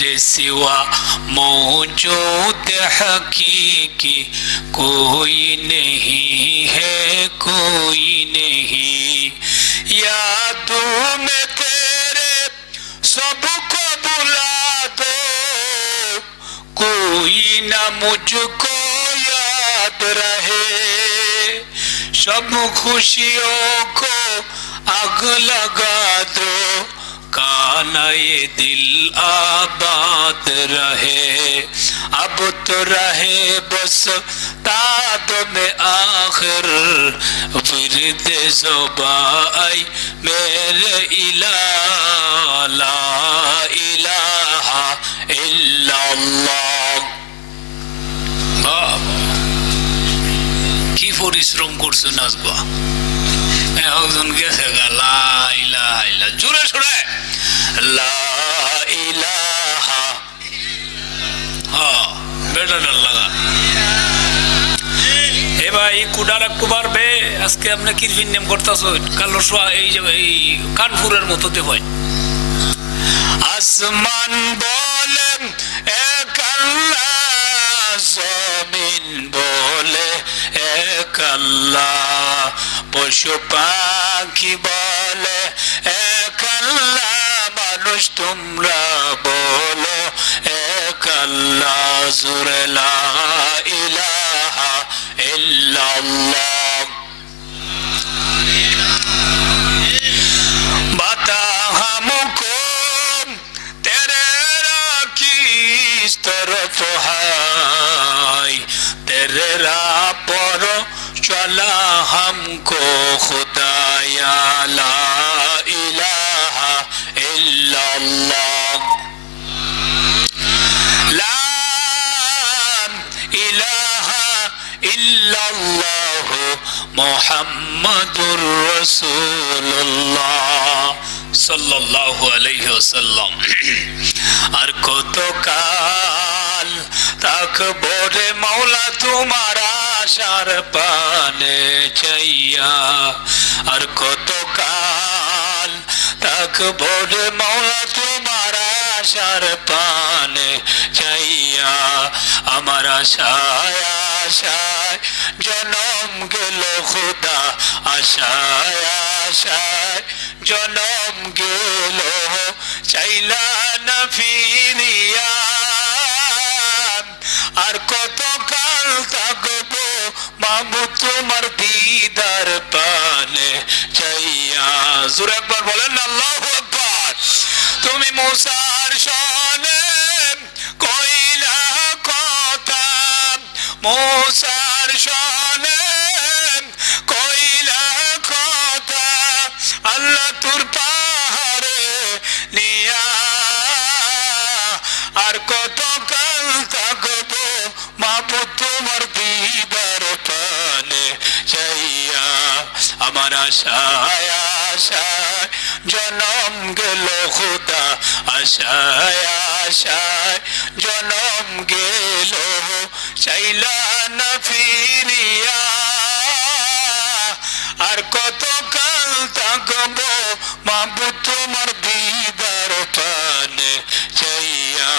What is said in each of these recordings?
तेरे सिवा मौजूद हकीकी कोई नहीं है, कोई नहीं। यादों में तेरे सबको बुला दो, कोई ना मुझको याद रहे। सब खुशियों को आग लगा दो, काना ये दिल आबाद रहे। अब तो रहे बस ताद में आखिर विरद ज़ुबाई मेरे इलाहा, ला इलाहा इल्लल्लाह। কি পরিশ্রম করছো নাজবা, একজন গেছে গা লা ইলাহা ইল্লা, জোরে শুনে লা ইলাহা, হ্যাঁ বেটা ডাল লাগা। এ ভাই কুডার একটু বাড়বে, আজকে আপনি কিরফিন নেম করতেছ কালো সোয়া এই যে এই কানপুরের মতো দেখেন। আসমান বলে এক আল্লাহ, জমিন বলে এক আল্লাহ, পশু পাখি বলে এক আল্লাহ, মানুষ তোমরা বলো এক আল্লাহ। জোরে লা ইলাহা ইল্লাল্লাহ। বাতা हमको तेरे राह की इस तरफ है, तेरे राह पर चला हमको खुदाया, ला इलाहा इल्लल्लाह। ला इलाहा इल्लल्लाह मुहम्मदुर रसूलुल्लाह সাল্লাল্লাহু আলাইহি ওয়াসাল্লাম। আর কত কাল থাকবো রে মাওলা তোমার আশার পানে চাইয়া, আর কত কাল থাকবো রে মাওলা তোমার আশার পানে চাইয়া। আমার আশায় আশায় জনম গেল খুদা, আশায় আশায় জনম গেল, চাইলা না ফিরিয়া। আর কত কাল থাকবো মাবুদ তোমার দিদার পানে চাইয়া। জোরে একবার বলেন আল্লাহু আকবার। তুমি মুসার শনে কইলা কথা, মুসার শনে কইলা কথা, আল্লাহ তোর পাহাড়ে নিয়া। আর কত কাল থাকবো মাবুদ তোমার দিদার পানে চাইয়া। আমার আশায় আশায় জনম গেল খুদা, আশায় আশায় জনম গেল, চাইলা না ফিরিয়া। আর কত কাল থাকবো মাবুদ তোমার দিদার পানে চাইয়া।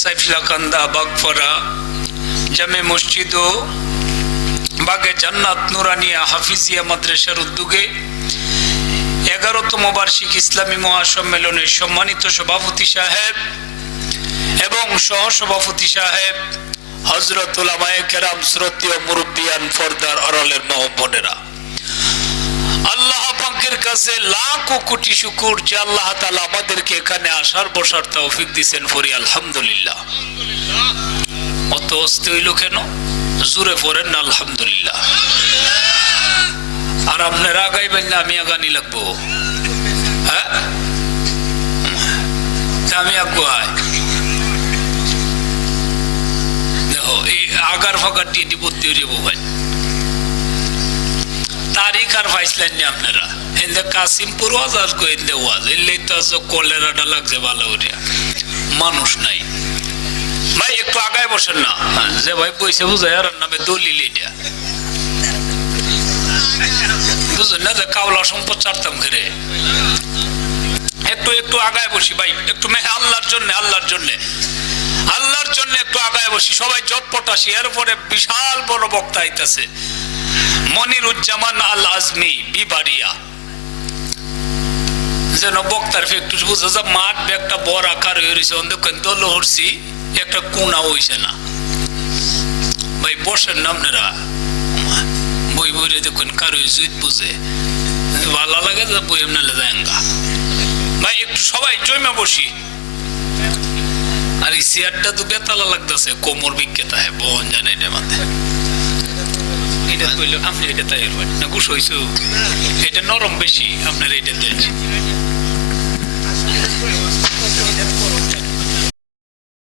সাইফুল্লাকান্দা বাগফরা জামে মসজিদ ও বাগে জান্নাত নুরানিয়া হাফিজিয়া মাদ্রাসার উদ্যোগে 11তম বার্ষিক ইসলামী মহাসম্মেলনের সম্মানিত সভাপতি সাহেব এবং সহসভাপতি সাহেব, হযরত উলামায়ে কেরাম, শ্রদ্ধেয় মুরব্বিয়ান, পর্দার আড়ালের মা ও বোনেরা, আল্লাহ পাকের কাছে লাখ কোটি শুকর যে আল্লাহ তাআলা আমাদেরকে এখানে আসার বসার তৌফিক দিয়েছেন। পড়ি আলহামদুলিল্লাহ। অত অস্তে হইল কেন? জোরে পড়েন না আলহামদুলিল্লাহ। আর আপনারা আগাইবেন না, আমি আগানি লাগবো? হ্যাঁ, আমি আগুয়াই দেখো এই আগার ফাগার টিটি ভর্তি হয়ে যাবো ভাই। তারিখ আর পাইছিলেন না আপনারা? এতে কাসিমপুর ওয়াজ আর এতে ওয়াজ এলেই তো আজ কলেরাটা লাগছে ভালো করে, মানুষ নাই ভাই। একটু আগায় বসেন না, যে ভাই পয়সা বুঝায় আর নামে দলিল এটা বুঝলেন না, যে কাওলা সম্পদ চারতাম ঘিরে। একটু একটু আগায় বসি ভাই, একটু মেহে আল্লাহর জন্য, আল্লাহর জন্য, আল্লাহর জন্য একটু আগায় বসি সবাই জটপট আসি। এরপরে বিশাল বড় বক্তা আইতাছে মনিরুজ্জামান আল আজমি বিবাড়িয়া, যেন বক্তার একটু বুঝা যা মাঠ একটা বড় আকার হয়ে রয়েছে, দেখেন দল হরছি একটা কোনা হইছে না ভাই, বসেন না আপনারা, বই বইরে দেখুন কারো জুত বুঝে ভালো লাগে যে বই এমনি জায়গা ভাই, একটু সবাই জমে বসি। আর এই চেয়ারটা তো বেতালা লাগতেছে, কোমর বিক্রেতা হ্যাঁ বোন জানে এটা মাথায়, এটা কইল আপনি এটা তাই না গুছ হইছো, এটা নরম বেশি আপনার এটা দিয়েছি।